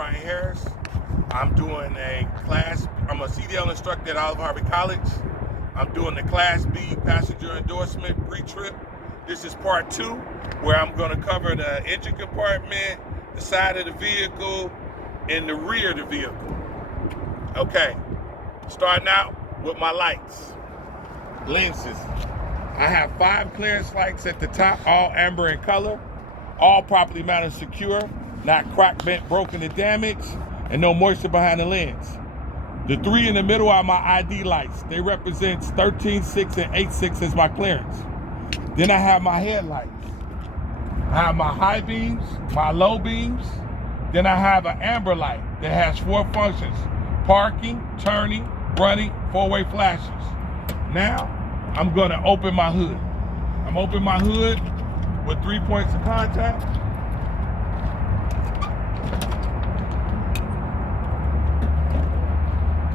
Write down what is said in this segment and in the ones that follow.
Brian Harris. I'm doing a class, I'm a CDL instructor at Olive Harvey College. I'm doing the Class B passenger endorsement pre-trip. This is part 2, where I'm going to cover the engine compartment, the side of the vehicle, and the rear of the vehicle. Okay, starting out with my lights. Lenses. I have 5 clearance lights at the top, all amber in color, all properly mounted secure, not cracked, bent, broken, or damaged, and no moisture behind the lens. The 3 in the middle are my ID lights. They represent 13.6 and 8.6 as my clearance. Then I have my headlights. I have my high beams, my low beams. Then I have an amber light that has 4 functions: parking, turning, running, 4-way flashes. Now, I'm gonna open my hood. I'm opening my hood with 3 points of contact.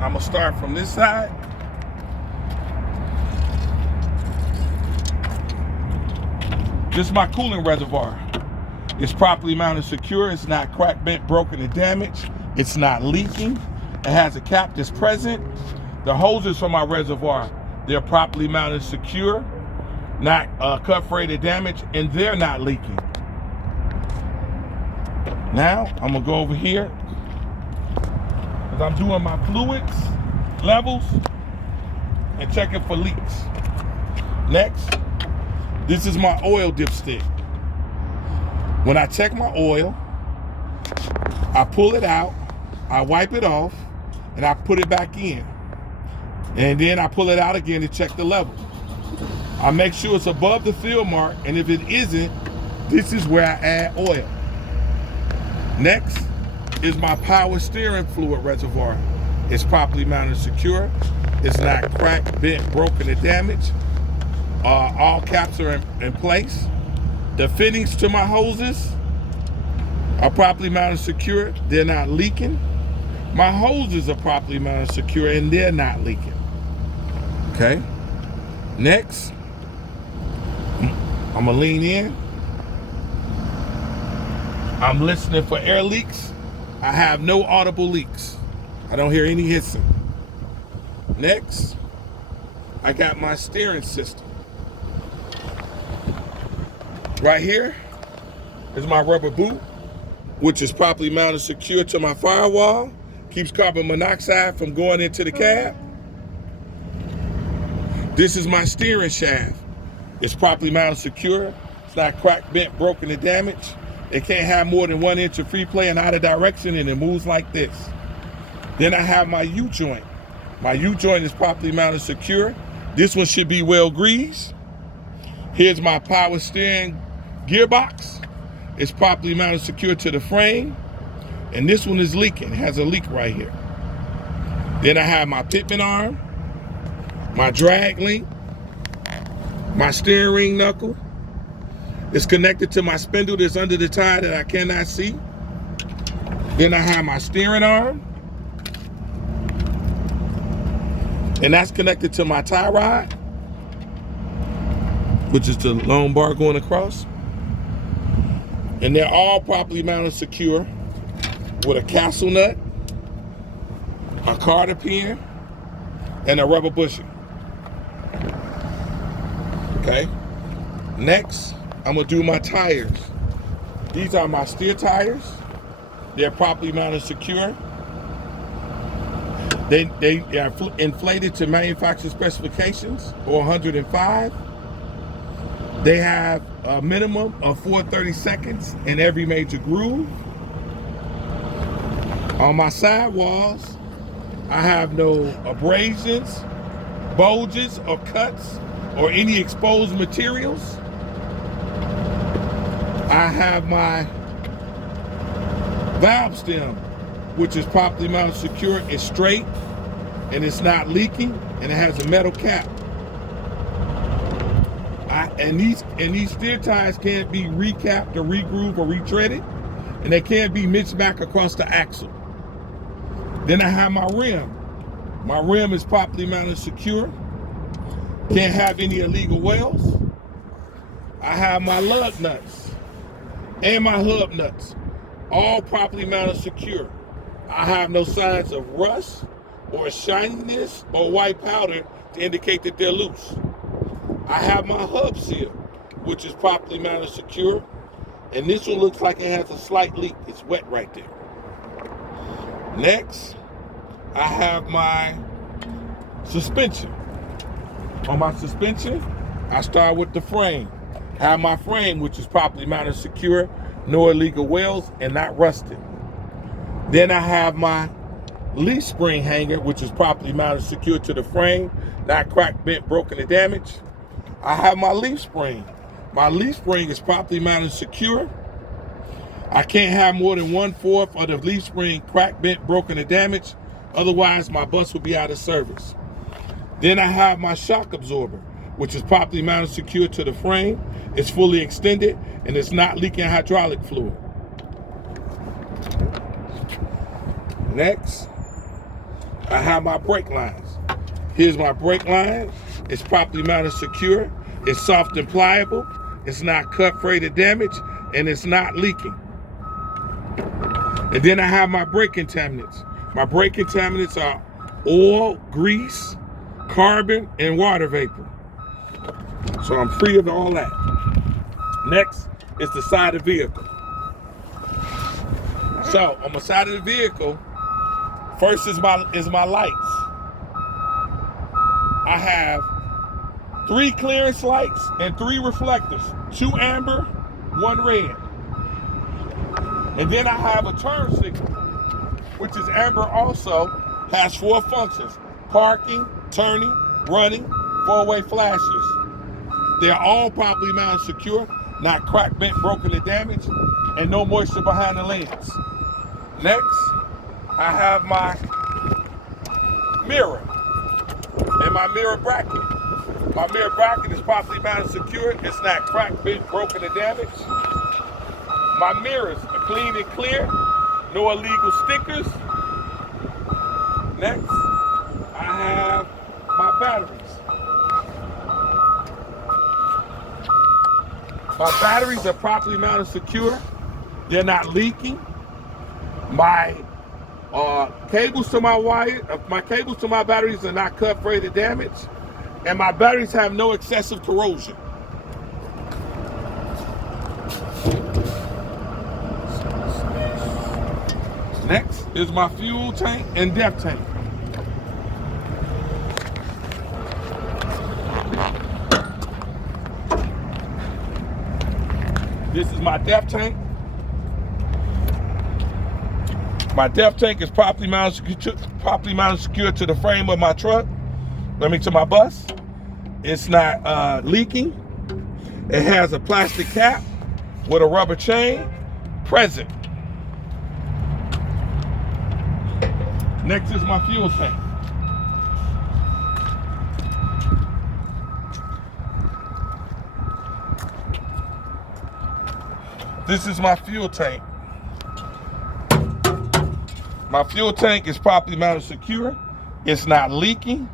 I'm gonna start from this side. This is my coolant reservoir. It's properly mounted secure. It's not cracked, bent, broken, or damaged. It's not leaking. It has a cap that's present. The hoses from my reservoir, they're properly mounted secure, not cut, frayed, or damaged, and they're not leaking. Now, I'm gonna go over here as I'm doing my fluids, levels, and checking for leaks. Next, this is my oil dipstick. When I check my oil, I pull it out, I wipe it off, and I put it back in. And then I pull it out again to check the level. I make sure it's above the fill mark, and if it isn't, this is where I add oil. Next is my power steering fluid reservoir. It's properly mounted secure. It's not cracked, bent, broken, or damaged. All caps are in place. The fittings to my hoses are properly mounted secure. They're not leaking. My hoses are properly mounted secure and they're not leaking. Okay. Next, I'm gonna lean in. I'm listening for air leaks. I have no audible leaks. I don't hear any hissing. Next, I got my steering system. Right here is my rubber boot, which is properly mounted secure to my firewall, keeps carbon monoxide from going into the cab. This is my steering shaft. It's properly mounted secure. It's not cracked, bent, broken, or damaged. It can't have more than 1 inch of free play and out of direction, and it moves like this. Then I have my U-joint. My U-joint is properly mounted secure. This one should be well greased. Here's my power steering gearbox. It's properly mounted secure to the frame. And this one is leaking. It has a leak right here. Then I have my pitman arm, my drag link, my steering ring knuckle. It's connected to my spindle that's under the tire that I cannot see. Then I have my steering arm. And that's connected to my tie rod, which is the long bar going across. And they're all properly mounted secure with a castle nut, a carter pin, and a rubber bushing. Okay. Next, I'm gonna do my tires. These are my steer tires. They're properly mounted secure. They are inflated to manufacturer specifications, or 105. They have a minimum of 4/32 in every major groove. On my sidewalls, I have no abrasions, bulges, or cuts, or any exposed materials. I have my valve stem, which is properly mounted secure. It's straight, and it's not leaking, and it has a metal cap. And these steer tires can't be recapped or regrooved or retreaded, and they can't be mixed back across the axle. Then I have my rim. My rim is properly mounted secure. Can't have any illegal wells. I have my lug nuts and my hub nuts. all properly mounted secure. I have no signs of rust or shininess or white powder to indicate that they're loose. I have my hub seal, which is properly mounted secure. And this one looks like it has a slight leak. It's wet right there. Next, I have my suspension. On my suspension, I start with the frame. I have my frame, which is properly mounted secure, no illegal welds, and not rusted. Then I have my leaf spring hanger, which is properly mounted secure to the frame, not cracked, bent, broken, or damaged. I have my leaf spring. My leaf spring is properly mounted secure. I can't have more than 1/4 of the leaf spring cracked, bent, broken, or damaged. Otherwise, my bus will be out of service. Then I have my shock absorber, which is properly mounted secure to the frame. It's fully extended and it's not leaking hydraulic fluid. Next, I have my brake lines. Here's my brake line. It's properly mounted secure. It's soft and pliable. It's not cut, frayed, or damaged, and it's not leaking. And then I have my brake contaminants. My brake contaminants are oil, grease, carbon, and water vapor. So I'm free of all that. Next is the side of the vehicle. So on the side of the vehicle, first is my lights. I have 3 clearance lights and 3 reflectors, 2 amber, 1 red. And then I have a turn signal, which is amber also, has 4 functions: parking, turning, running, 4-way flashes. They're all properly mounted secure, not cracked, bent, broken, or damaged, and no moisture behind the lens. Next, I have my mirror and my mirror bracket. My mirror bracket is properly mounted secure. It's not cracked, bent, broken, or damaged. My mirrors are clean and clear. No illegal stickers. Next, I have my batteries. My batteries are properly mounted secure. They're not leaking. My cables to my batteries are not cut, frayed, or damaged. And my batteries have no excessive corrosion. Next is my fuel tank and depth tank. This is my depth tank. My depth tank is properly mounted secure to the frame of my truck. To my bus. It's not leaking. It has a plastic cap with a rubber chain present. Next is my fuel tank. This is my fuel tank. My fuel tank is properly mounted secure. It's not leaking.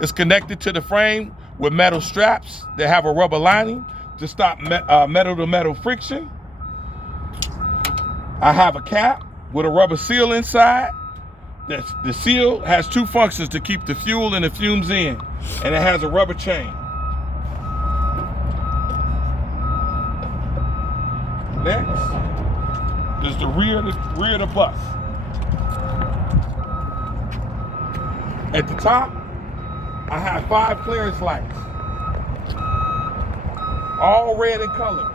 It's connected to the frame with metal straps that have a rubber lining to stop metal-to-metal friction. I have a cap with a rubber seal inside. The seal has 2 functions to keep the fuel and the fumes in, and it has a rubber chain. Next is the rear of the bus. At the top, I have 5 clearance lights, all red in color.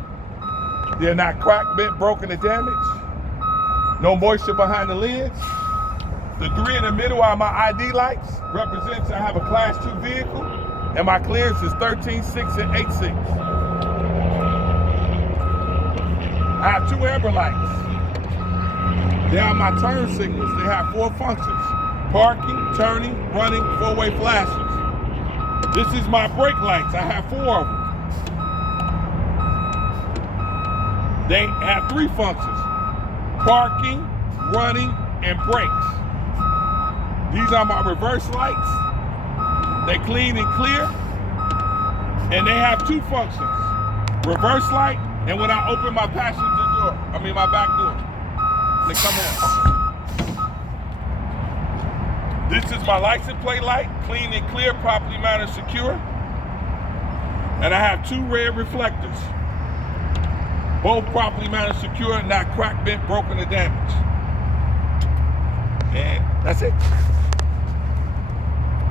They're not cracked, bent, broken, or damaged. No moisture behind the lens. The 3 in the middle are my ID lights. Represents I have a Class 2 vehicle, and my clearance is 13.6 and 8.6. I have 2 amber lights. They are my turn signals. They have 4 functions: parking, turning, running, 4-way flashes. This is my brake lights. I have 4 of them. They have 3 functions: parking, running, and brakes. These are my reverse lights. They clean and clear. And they have 2 functions: reverse light, and when I open my my back door. to come on. This is my license plate light, clean and clear, properly mounted, secure. And I have 2 red reflectors. Both properly mounted, secure, not cracked, bent, broken, or damaged. And that's it.